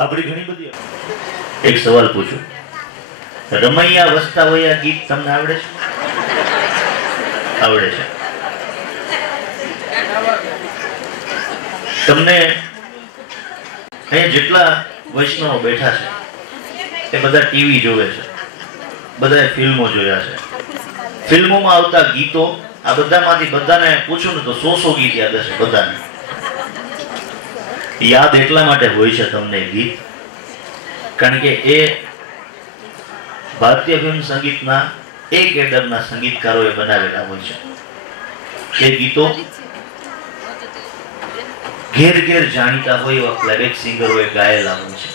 આપણી ઘણી બધી એક સવાલ પૂછું, રમૈયા વસતા હોય આ ગીત તમને આવડે છે? આવડે છે. તમને અહીંયા જેટલા વૈષ્ણવો બેઠા છે એ બધા ટીવી જોવે છે, બધાએ ફિલ્મો જોયા છે. ફિલ્મોમાં આવતા ગીતો આ બધામાંથી બધાને પૂછું ને તો 100 ગીત યાદ હશે બધાને. યાદ એટલા માટે હોય છે તમને ગીત કારણ કે એ ભારતીય ફિલ્મ સંગીતના એક કેડરના સંગીતકારોએ બનાવેલા હોય છે. એ ગીતો ઘેર ઘેર જાણીતા હોય એવા પ્લેબેક સિંગરોએ ગાયેલા હોય છે.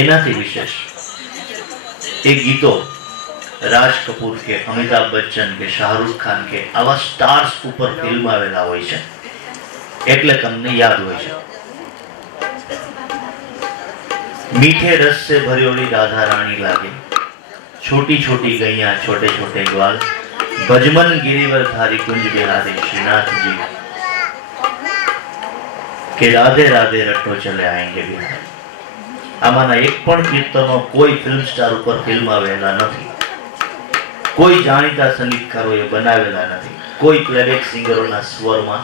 એનાથી વિશેષ એ ગીતો રાજ કપૂર કે અમિતાભ બચ્ચન કે શાહરુખ ખાન કે આવા સ્ટાર્સ ઉપર ફિલ્મ આવેલા હોય છે એટલે તમને યાદ હોય છે. मीठे रस से भरियोली राधा रानी लागे, छोटी छोटी गैया छोटे छोटे ग्वाल, भजमन गिरिवर धारी कुंज बिहारी श्रीनाथ जी के राधे राधे रट्टो चले आएंगे बिहार. आमाना एक पण कीर्तनो कोई फिल्म स्टार ઉપર ફિલ્મ આવેલા નથી, કોઈ જાણીતા સંગીતકારોએ બનાવેલા નથી, કોઈ પ્લેબેક સિંગરોના સ્વરમાં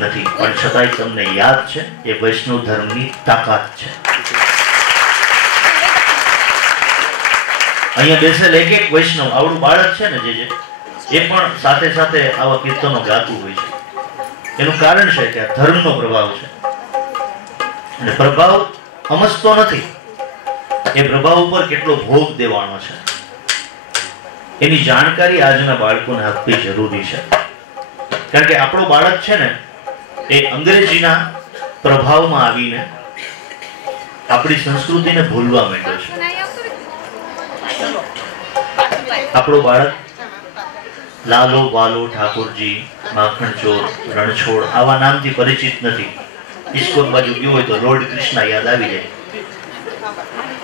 નથી, પણ છતાંય તમને યાદ છે. એ વૈષ્ણવ ધર્મની તાકાત છે. અહીંયા બેસેલ એક એક વૈષ્ણવ આવડું બાળક છે ને જે એ પણ સાથે સાથે આવા કીર્તનો ગાતું હોય છે. એનું કારણ છે કે આ ધર્મનો પ્રભાવ છે અને પ્રભાવ સમજતો નથી. એ પ્રભાવ ઉપર કેટલો ભોગ દેવાનો છે એની જાણકારી આજના બાળકોને આપવી જરૂરી છે. કારણ કે આપણો બાળક છે ને એ અંગ્રેજીના પ્રભાવમાં આવીને આપણી સંસ્કૃતિને ભૂલવા માંડ્યો છે. આપણો બાળક લાલો વાલો ઠાકોરજી માખણ ચોર રણછોડ આવા નામથી પરિચિત નથી. ઇસ્કોન બાજુ ગયો હોય તો લોર્ડ કૃષ્ણ યાદ આવી જાય.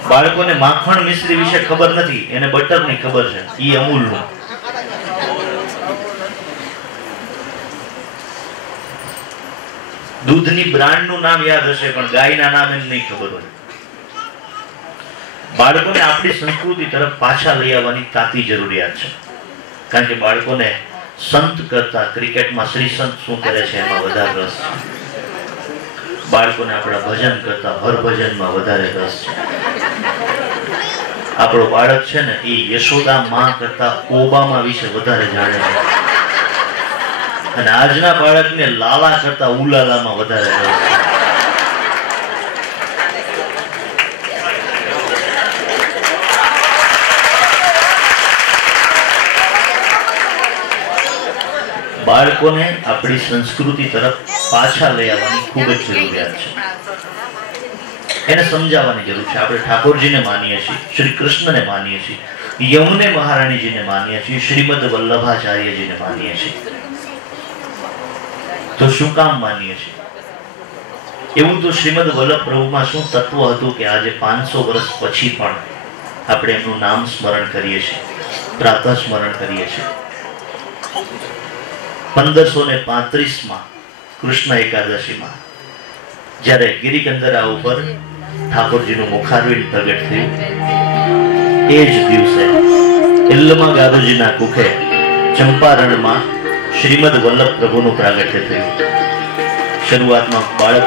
બાળકોને માખણ મિશ્રી વિશે ખબર નથી, એને બટરની ખબર છે, ઈ અમૂલનું. દૂધની બ્રાન્ડનું નામ યાદ હશે પણ ગાયના નામ એમ નહીં ખબર હોય. બાળકોને આપણી સંસ્કૃતિ તરફ પાછા લઈ આવવાની તાતી જરૂરિયાત છે. કારણ કે બાળકોને સંત કરતા ક્રિકેટમાં શ્રી સંત શું કરે છે એમાં વધારે રસ છે. બાળકોને આપણા ભજન કરતા હરભજનમાં વધારે રસ છે. આપણો બાળક છે ને એ યશોદા માં કરતા ઓબામા વિશે વધારે જાણે છે અને આજના બાળકને લાલા કરતા ઉલાલામાં વધારે રસ છે. બાળકોને આપણી સંસ્કૃતિ તરફ પાછા લઈ આવવાની ખૂબ જ જરૂરિયાત છે. એને સમજાવવાની જરૂર છે. આપણે ઠાકોરજીને માનીએ છીએ, શ્રી કૃષ્ણને માનીએ છીએ, યમુને મહારાણીજીને માનીએ છીએ, શ્રીમદ વલ્લભાચાર્યજીને માનીએ છીએ. તો શું કામ માનીએ છીએ? એવું તો શ્રીમદ વલ્લભ પ્રભુમાં શું તત્વ હતું કે આજે 500 વર્ષ પછી પણ આપણે એમનું નામ સ્મરણ કરીએ છીએ, પ્રાતઃ સ્મરણ કરીએ છીએ. 1535 કૃષ્ણ એકાદશીમાં જ્યારે ગિરિકંદરા ઉપર ઠાકોરજીનું મુખારવિંદ પ્રગટ થયું એ જ દિવસે ઇલ્લમા ગારુજીના કુખે ચંપારણમાં શ્રીમદ વલ્લભ પ્રભુનું પ્રાગટ્ય થયું. શરૂઆતમાં બાળક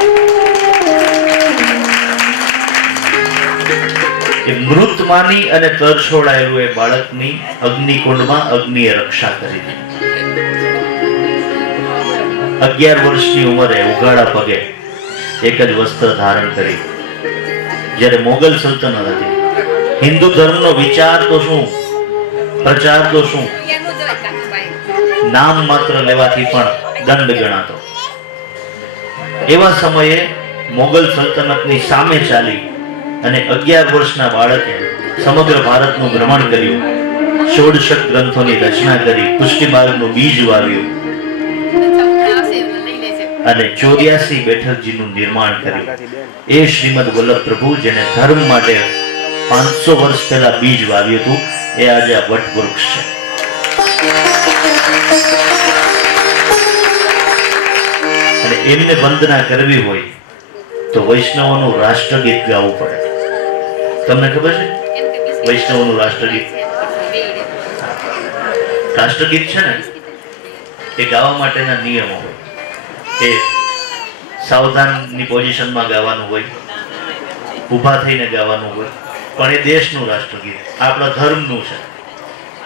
એ મૃત માની અને તરછોડાયેલું એ બાળકની અગ્નિકુંડમાં અગ્નિએ રક્ષા કરી હતી. 11 વર્ષની ઉંમરે ઉઘાડા પગે એક જ વસ્ત્ર ધારણ કરી. જ્યારે મોગલ સલ્તનત હતી, હિન્દુ ધર્મનો વિચાર તો શું, પ્રચાર તો શું, નામ માત્ર લેવાથી પણ દંડ ગણાતો. એવા સમયે મોગલ સલ્તનતની સામે ચાલી અને 11 વર્ષના બાળકે સમગ્ર ભારતનું ભ્રમણ કર્યું, 16 ગ્રંથોની રચના કરી, પુષ્ટિ માર્ગનું બીજ વાવ્યું અને 84 બેઠકજીનું નિર્માણ કર્યું. એ શ્રીમદ વલ્લભ પ્રભુ જેને ધર્મ માટે 500 વર્ષ પહેલા બીજ વાવ્યું હતું એ આજે આ વટવૃક્ષ છે. અને એમને વંદના કરવી હોય તો વૈષ્ણવોનું રાષ્ટ્રગીત ગાવું પડે. તમને ખબર છે વૈષ્ણવોનું રાષ્ટ્રગીત? રાષ્ટ્રગીત છે ને એ ગાવા માટેના નિયમો હોય. એ સાવધાનની પોઝિશનમાં ગાવાનું હોય, ઊભા થઈને ગાવાનું હોય, પણ એ દેશનું રાષ્ટ્રગીત, આપણા ધર્મનું છે.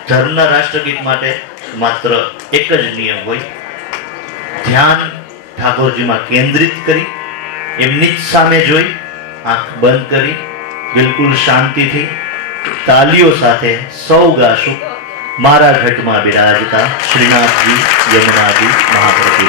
ધર્મના રાષ્ટ્રગીત માટે માત્ર એક જ નિયમ હોય, ધ્યાન ઠાકોરજીમાં કેન્દ્રિત કરી, એમની જ સામે જોઈ, આંખ બંધ કરી, બિલકુલ શાંતિથી તાલીઓ સાથે સૌ ગાશું. મારા ઘટમાં બિરાજતા શ્રીનાથજી યમુનાજી મહાપ્રભુ.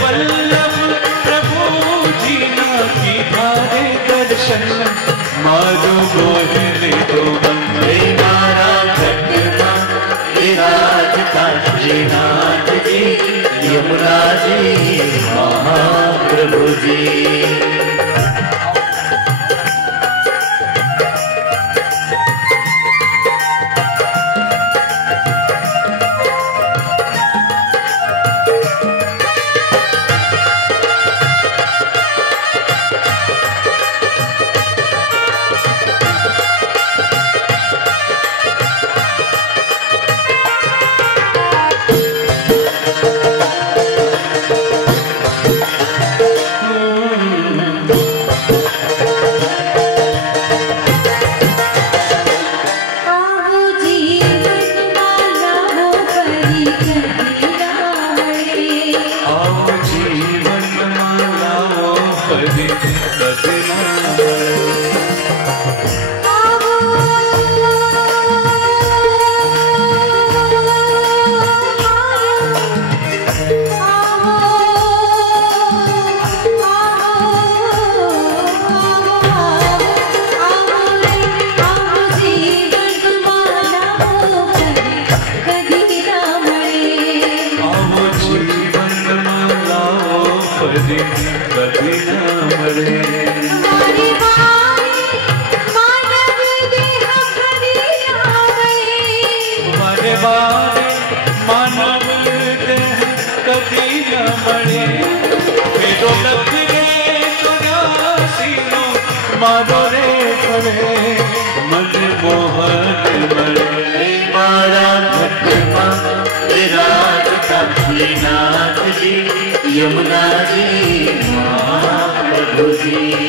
वल्लभ प्रभु काशीनाथ जी यमुना जी महाप्रभु जी। काशीनाथ जी यमुना जी महाप्रभु जी।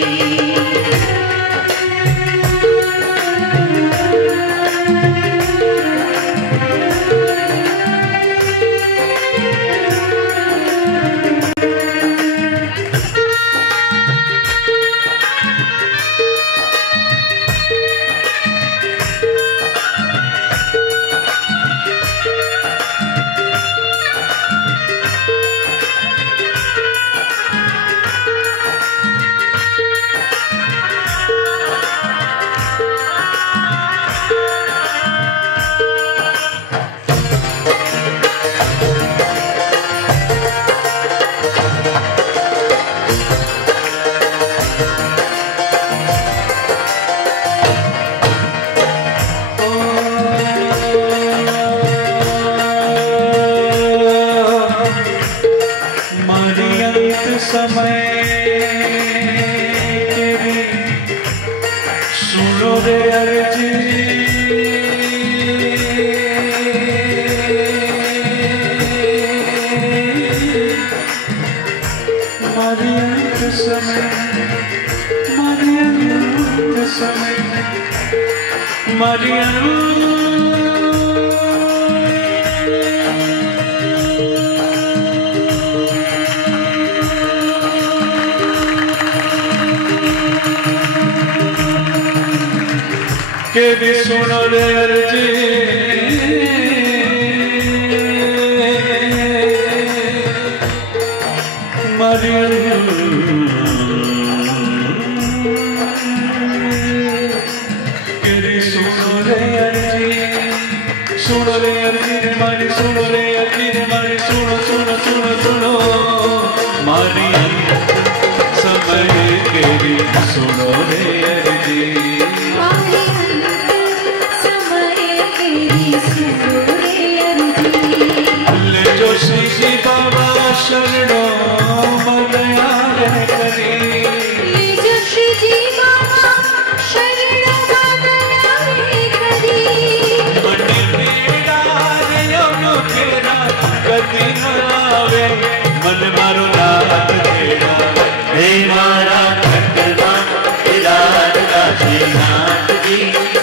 सुनो रे अर्जी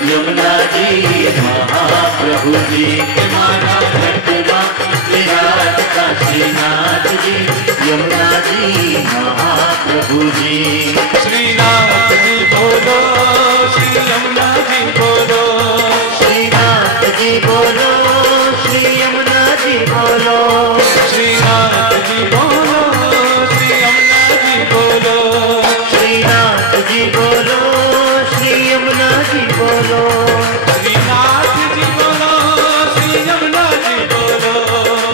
यमुना जी महाप्रभु जी मारा घटवा विराट काशीनाथ जी यमुना जी महाप्रभु जी। श्रीनाथ जी बोलो श्री यमुना जी बोलो श्रीनाथ जी बोलो श्री यमुना जी बोलो श्रीनाथ जी बोलो श्री यमुना जी बोलो श्रीनाथ जी बोलो श्री यमुना जी बोलो श्रीनाथ जी बोलो श्री यमुना जी बोलो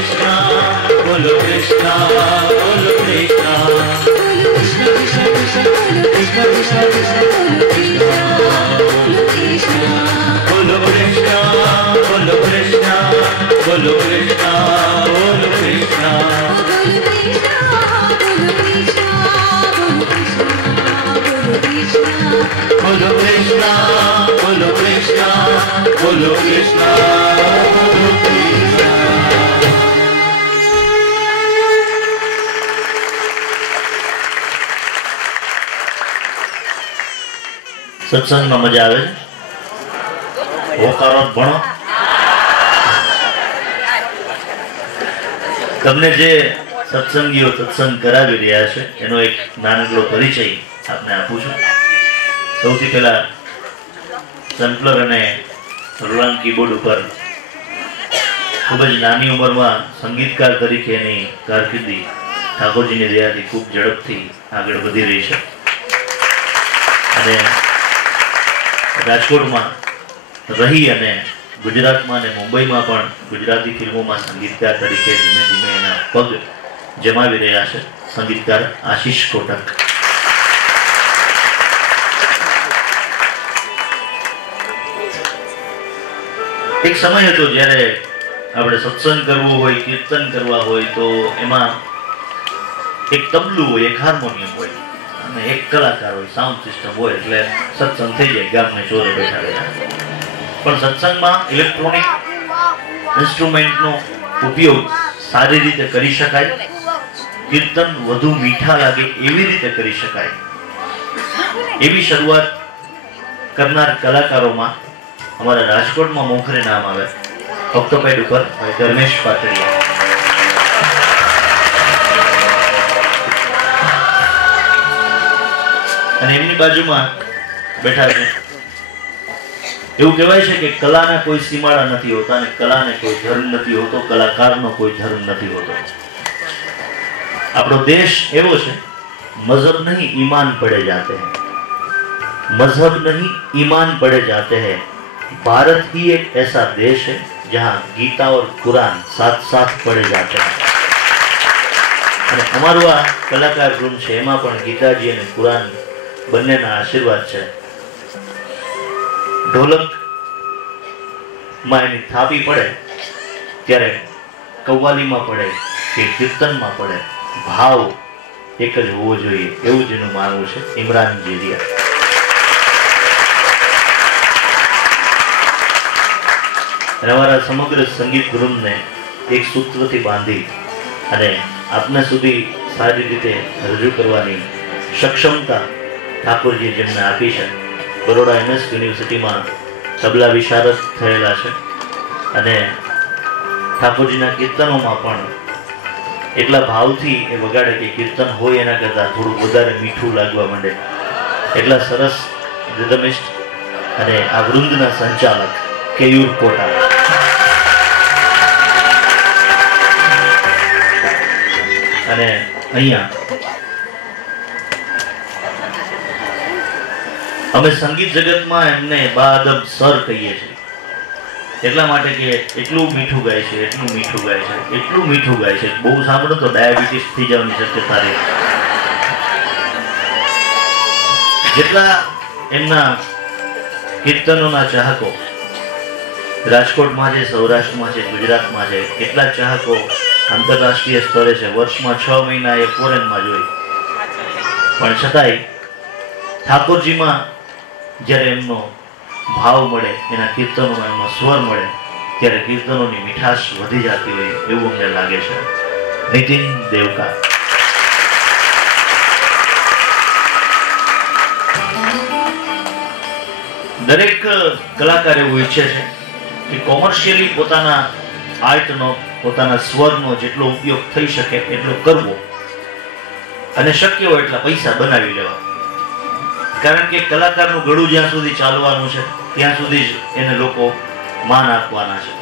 कृष्णा बोलो कृष्णा बोलो कृष्णा बोलो कृष्णा बोलो कृष्ण बोलो कृष्णा बोलो कृष्णा बोलो कृष्णा बोलो कृष्णा बोलो कृष्णा बोलो कृष्णा। सत्संगમાં મજા આવે છે? હોકારો ભણો. તમને જે સત્સંગીઓ સત્સંગ કરાવી રહ્યા છે એનો એક નાનકડો પરિચય આપને આપું છું. સૌથી પહેલા સેમ્પલર અને રોલાન્ડ કીબોર્ડ ઉપર ખૂબ જ નાની ઉંમરમાં સંગીતકાર તરીકે એની કારકિર્દી ઠાકોરજીની દયાથી ખૂબ ઝડપથી આગળ વધી રહી છે અને રાજકોટમાં રહી અને ગુજરાતમાં અને મુંબઈમાં પણ ગુજરાતી ફિલ્મોમાં સંગીતકાર તરીકે ધીમે ધીમે એના પગ જમાવી રહ્યા છે સંગીતકાર આશીષ કોટક. એક સમય હતો જ્યારે આપણે સત્સંગ કરવો હોય કીર્તન કરવા હોય તો એમાં એક તબલું હોય એક હાર્મોનિયમ હોય અને એક કલાકાર હોય સાઉન્ડ સિસ્ટમ હોય એટલે સત્સંગ થઈ જાય ગામને ચોરે બેઠા રહ્યા. પણ સત્સંગમાં ઇલેક્ટ્રોનિક ઇન્સ્ટ્રુમેન્ટનો ઉપયોગ સારી રીતે કરી શકાય, કીર્તન વધુ મીઠા લાગે એવી રીતે કરી શકાય એવી શરૂઆત કરનાર કલાકારોમાં અમારા રાજકોટમાં મોખરે નામ આવે ઓક્ટોપેડ ઉપર ભાઈ ધર્મેશ પાટડિયા. અને એમની બાજુમાં બેઠા છે. એવું કહેવાય છે કે કલાના કોઈ સીમાડા નથી હોતા અને કલાને કોઈ ધર્મ નથી હોતો, કલાકારનો કોઈ ધર્મ નથી હોતો. આપણો દેશ એવો છે મજહબ નહીં ईमान पढ़े जाते हैं, मजहब नहीं ईमान पढ़े जाते हैं. भारत ही एक ऐसा देश है जहां गीता और कुरान साथ साथ पढ़े जाते हैं. અને અમારું આ કલાકાર વૃંદ છે એમાં પણ ગીતાજી અને કુરાન બંનેના આશીર્વાદ છે. ઢોલક માં એની થાપી પડે ત્યારે કવ્વાલીમાં પડે કે કીર્તનમાં પડે ભાવ એક જ હોવો જોઈએ એવું જેનું માનવું છે. ઇમરાન જેરિયા. અમારા સમગ્ર સંગીત વૃંદને એક સૂત્રથી બાંધી અને આપના સુધી સારી રીતે રજૂ કરવાની સક્ષમતા ઠાકોરજી જેમને આપી છે. બરોડા MS યુનિવર્સિટીમાં તબલા વિશારદ થયેલા છે અને ઠાકોરજીના કીર્તનોમાં પણ એટલા ભાવથી એ વગાડે કે કીર્તન હોય એના કરતાં થોડું વધારે મીઠું લાગવા માંડે. એટલા સરસ રિધમિસ્ટ અને આ વૃંદના સંચાલક કેયુર કોટા. અને અહીંયા અમે સંગીત જગતમાં એમને બાઅદબ સર કહીએ છીએ એટલા માટે કે એટલું મીઠું ગાય છે, એટલું મીઠું ગાય છે, એટલું મીઠું ગાય છે. બહુ સાંભળો તો ડાયાબિટીસ થઈ જવાની શક્યતા રહે. જેટલા એમના કીર્તનોના ચાહકો રાજકોટમાં છે, સૌરાષ્ટ્રમાં છે, ગુજરાતમાં છે, એટલા ચાહકો આંતરરાષ્ટ્રીય સ્તરે છે. વર્ષમાં 6 મહિના એ ફોરેનમાં જોઈ. પણ છતાંય ઠાકોરજીમાં જ્યારે એમનો ભાવ મળે, એના કીર્તનોમાં એમનો સ્વર મળે ત્યારે કીર્તનોની મીઠાશ વધી જતી હોય એવું અમને લાગે છે. નીતિન દેવકા. દરેક કલાકાર એવું ઈચ્છે છે કે કોમર્શિયલી પોતાના આર્ટનો પોતાના સ્વરનો જેટલો ઉપયોગ થઈ શકે એટલો કરવો અને શક્ય હોય એટલા પૈસા બનાવી લેવા. કારણ કે કલાકારનું ગળું જ્યાં સુધી ચાલવાનું છે ત્યાં સુધી જ એને લોકો માન આપવાના છે.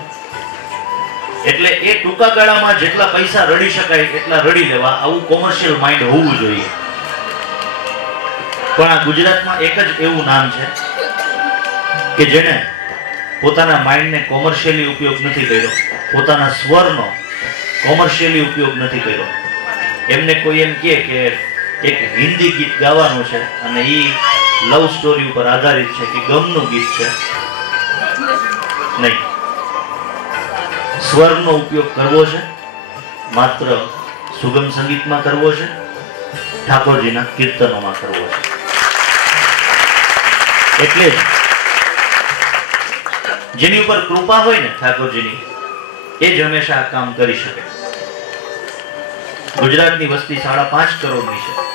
એટલે એ ટૂંકા ગાળામાં જેટલા પૈસા રડી શકાય એટલા રડી લેવા, આવું કોમર્શિયલ માઇન્ડ હોવું જોઈએ. પણ આ ગુજરાતમાં એક જ એવું નામ છે કે જેણે પોતાના માઇન્ડને કોમર્શિયલી ઉપયોગ નથી કર્યો, પોતાના સ્વરનો કોમર્શિયલી ઉપયોગ નથી કર્યો. એમને કોઈ એમ કહે કે એક હિન્દી ગીત ગાવાનું છે અને એ લવ સ્ટોરી ઉપર આધારિત છે કે ગમનું ગીત છે, નહીં. સ્વરનો ઉપયોગ કરવો છે, માત્ર સુગમ સંગીતમાં કરવો છે, ઠાકોરજીના કીર્તનોમાં કરવો છે. એટલે જ જેની ઉપર કૃપા હોય ને ઠાકોરજીની, એ જ હંમેશા આ કામ કરી શકે. ગુજરાતની વસ્તી 5.5 કરોડની છે.